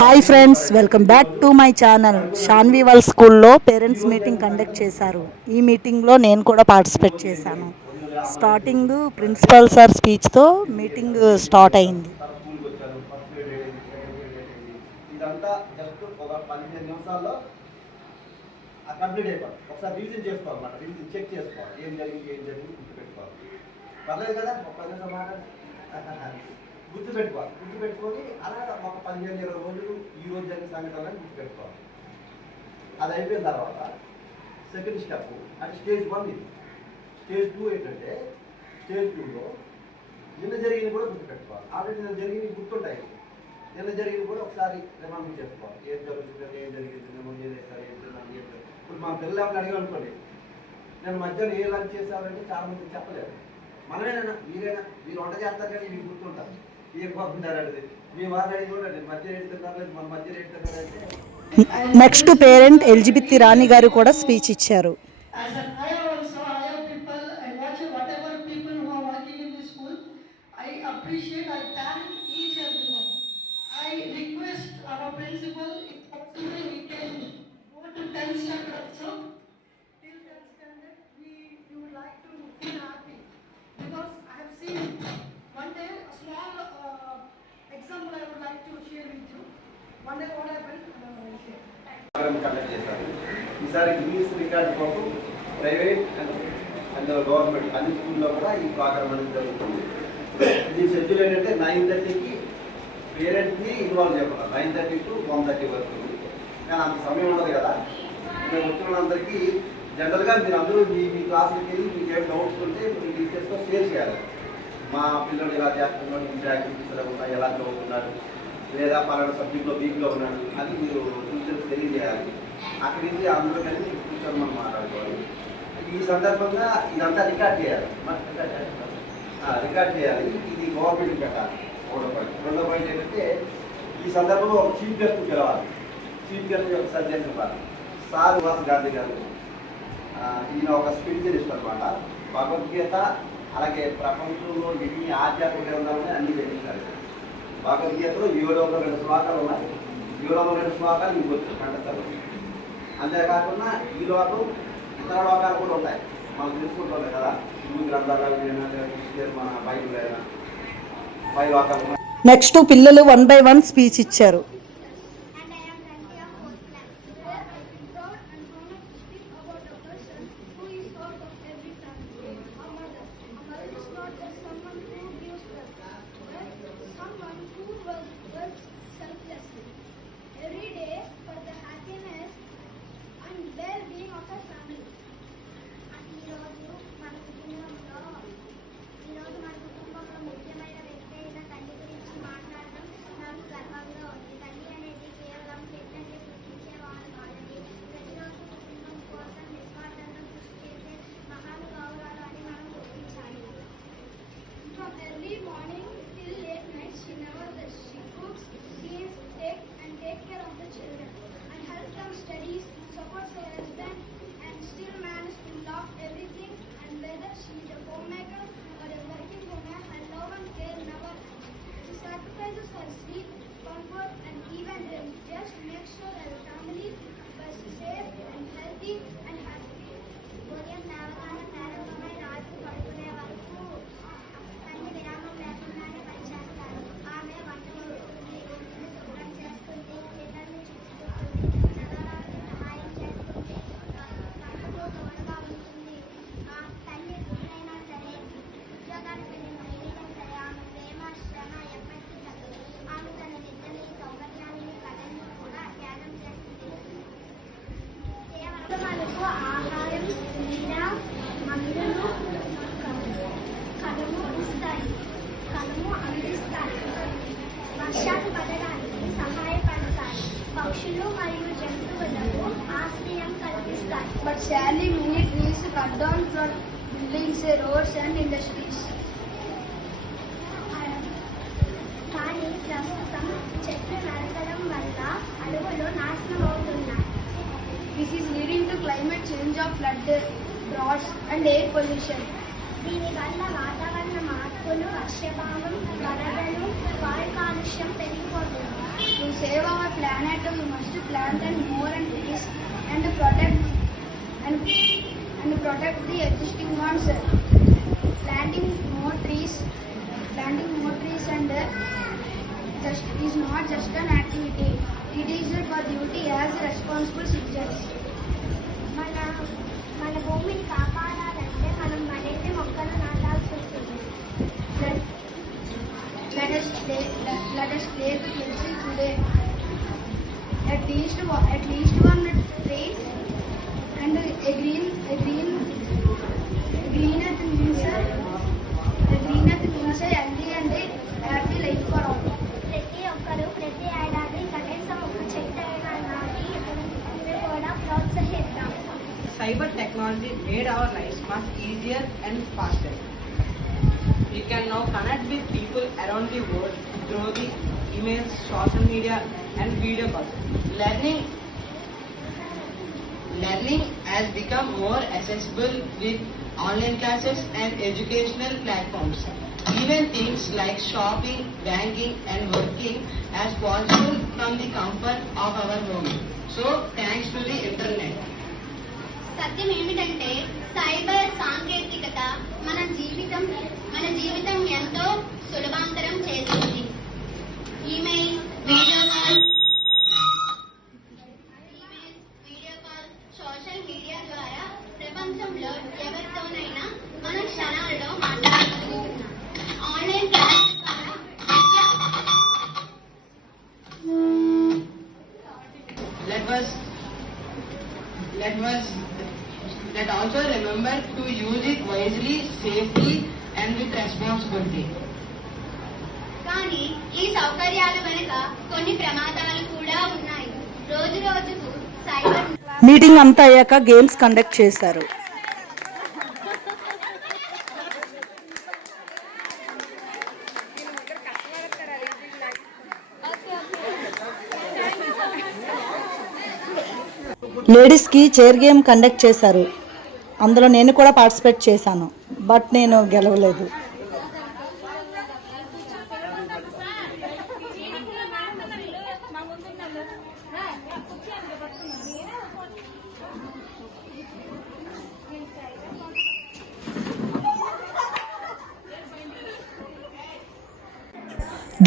Hi friends, welcome back to my channel. Shanvi వాళ్ళ స్కూల్లో parents meeting conduct చేశారు. ఈ మీటింగ్లో నేను కూడా పార్టిసిపేట్ చేశాను. స్టార్టింగ్ ప్రిన్సిపల్ సార్ స్పీచ్తో మీటింగ్ స్టార్ట్ అయింది. ఇదంతా జస్ట్ ఒక 15 నిమిషాల్లో కంప్లీట్ అయిపోవాలి. ఒకసారి రివిజన్ చేసుకోవాలన్నమాట. రివిజన్ చెక్ చేసుకోవాలి, ఏం జరిగింది గుర్తుపెట్టుకోవాలి. పర్లేదు కదా, ఒక 10 నిమిషాలు గుర్తుపెట్టుకొని అలా ఒక 15-20 రోజులు ఈ రోజు జరిగిన సంఘటనలను గుర్తుపెట్టుకోవాలి. అది అయిపోయిన తర్వాత సెకండ్ స్టెప్ అంటే స్టేజ్ 1 ఇది. స్టేజ్ 2 ఏంటంటే స్టేజ్ 2లో నిన్న జరిగింది కూడా గుర్తుపెట్టుకోవాలి. ఆల్రెడీ నిన్న జరిగింది గుర్తుంటాయి. నిన్న జరిగింది కూడా ఒకసారి రిమైండ్ చేసుకోవాలి. ఏం జరుగుతుంది, ఏం జరిగింది, నిన్న ఏం చేస్తారు, ఇప్పుడు మా పిల్లలు ఏమైనా అడిగి అనుకోండి, నేను మధ్యాహ్నం ఏ లంచ్ చేశానంటే చాలా మంది చెప్పలేదు. మనమేనా మీరు వంట చేస్తారు కానీ మీకు గుర్తుంటారు ఏం బాగుంటారంటే మీ వారు అడిగి కూడా నేను మధ్య రేటు తిన్నారలేదు, మన మధ్య రేటు తిన్నారంటే. నెక్స్ట్ పేరెంట్ ఎలిజబెత్ రాణి గారు కూడా స్పీచ్ ఇచ్చారు. కండక్ట్ చేశారు. ఈసారి ఇంగ్లీష్ రికార్డ్ కోసం ప్రైవేట్ అండ్ గవర్నమెంట్ అన్ని స్కూల్లో కూడా ఈ ప్రోగ్రామ్ అనేది జరుగుతుంది. దీని షెడ్యూల్ ఏంటంటే 9:30కి పేరెంట్ని ఇన్వాల్వ్ చేయమన్నారు. 9:30 to 1:30 వరకు. కానీ అంత సమయం ఉండదు కదా. మేము వచ్చిన వాళ్ళందరికీ జనరల్గా మీరు అందరూ మీ క్లాసులకి వెళ్ళి మీకు ఏం డౌట్స్ ఉంటే మీ టీచర్స్తో షేర్ చేయాలి. మా పిల్లలు ఎలా చేస్తున్నారు, ఇంటర్ యాక్టివిటీస్ ఎలా ఉన్నాయి, ఎలా చదువుతున్నారు, లేదా పలానా సబ్జెక్ట్లో వీక్గా ఉన్నాడు అది మీరు టీచర్స్ తెలియజేయాలి. అక్కడి నుంచి అందరూ కలిసి టీచర్ మనం మాట్లాడుకోవాలి. ఈ సందర్భంగా ఇదంతా రికార్డ్ చేయాలి. రికార్డ్ చేయాలి. ఇది గవర్నమెంట్ పెట్టాలి. రెండో పాయింట్ ఏంటంటే ఈ సందర్భంలో ఒక చీఫ్ గెస్ట్ పిలవాలి. చీఫ్ గెస్ట్ యొక్క సబ్జెక్ట్ ఇవ్వాలి. సార్ వాసు గాంధీ గారు ఈయన ఒక స్పిరిచువలిస్ట్ అనమాట. భగవద్గీత అలాగే ప్రపంచంలో ఎన్ని ఆధ్యాత్మిక గ్రంథాలని అన్ని తెలియజేస్తారు. భగవద్గీతలో 702 శ్లోకాలు ఉన్నాయి. 702 శ్లోకాలు మీకు వచ్చు కంటస్తారు. అంతేకాకుండా ఈ లోకం ఇతర లోకాలు కూడా ఉంటాయి, మనం తెలుసుకుంటాం కదా. హిందూ గ్రంథాలైనా మన బైబిల్ అయినా 5 లోకాలు ఉన్నాయి. నెక్స్ట్ పిల్లలు 1 by 1 స్పీచ్ ఇచ్చారు. ఆహారం, నీడ, మందులు, కలము అందిస్తాయి. వర్షాలు పడడానికి సహాయపడతాయి. పక్షులు మరియు జంతువులకు ఆశ్రయం కల్పిస్తాయి. But sadly many trees cut down for buildings, roads and industries. కానీ ప్రస్తుతం చెట్లు నరకడం వల్ల అడవులు నాశనం అవుతున్నాయి. This is leading to climate change of flood, droughts and air pollution. దీనివల్ల వాతావరణ మార్పులు, వర్షపాతం, వరదలు, వాయు కాలుష్యం పెరిగిపోతుంది. To save our planet, we must plant and more and trees and protect the existing ones. Planting more trees and just is not just an activity. It is for duty as responsible citizens. మన భూమిని కాపాడాలంటే మనం మరిన్ని మొక్కలు నాటాల్సి ఉంటుంది. Let us take the pledge today. At least 1 tree and a green earth means a healthy and a happy life for all. ప్రతి ఒక్కరూ ప్రతి ఏడాది కనీసం ఒక చెట్టు అయినా నాటి కూడా ప్రోత్సహిద్దాం. Cyber technology made our lives much easier and faster. We can now connect with people around the world through the emails, social media and video calls. Learning has become more accessible with online classes and educational platforms. Even things like shopping, banking and working as possible from the comfort of our home. So thanks to the internet. సత్యం ఏమిటంటే cyber సాంకేతికత మన జీవితం ఎంతో సులభాంతరం చేసింది. Email, video call, social media ద్వారా ప్రపంచంలో ఎవరితోనైనా మన క్షణాల్లో మాట్లాడగలుగుతున్నాం. Online class Let also remember to use it wisely, safely and with responsibility. కానీ ఈ సౌకర్యాల వెనుక కొన్ని ప్రమాదాలు కూడా ఉన్నాయి. రోజుకు సైబర్ మీటింగ్ అంతా అయ్యాక గేమ్స్ కండక్ట్ చేశారు. లేడీస్కి చైర్ గేమ్ కండక్ట్ చేశారు. అందులో నేను కూడా పార్టిసిపేట్ చేశాను, బట్ నేను గెలవలేదు.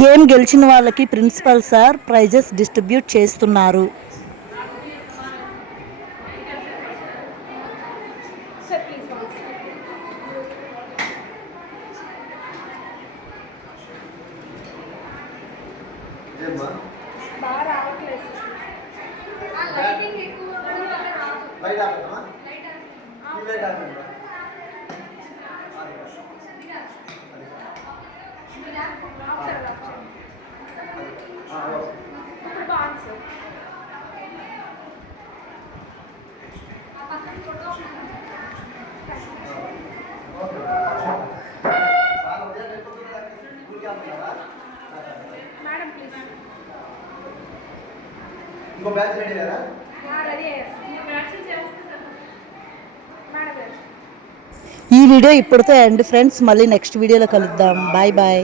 గేమ్ గెలిచిన వాళ్ళకి ప్రిన్సిపల్ సార్ ప్రైజెస్ డిస్ట్రిబ్యూట్ చేస్తున్నారు. లైట్ ఆపమ్మా. ఈ లైట్ ఆపమ్మా. ఇంకో బ్యాచ్ రెడీ కదా? ఈ వీడియో ఇప్పటితో ఎండ్ ఫ్రెండ్స్. మళ్ళీ నెక్స్ట్ వీడియోలో కలుద్దాం. Bye bye.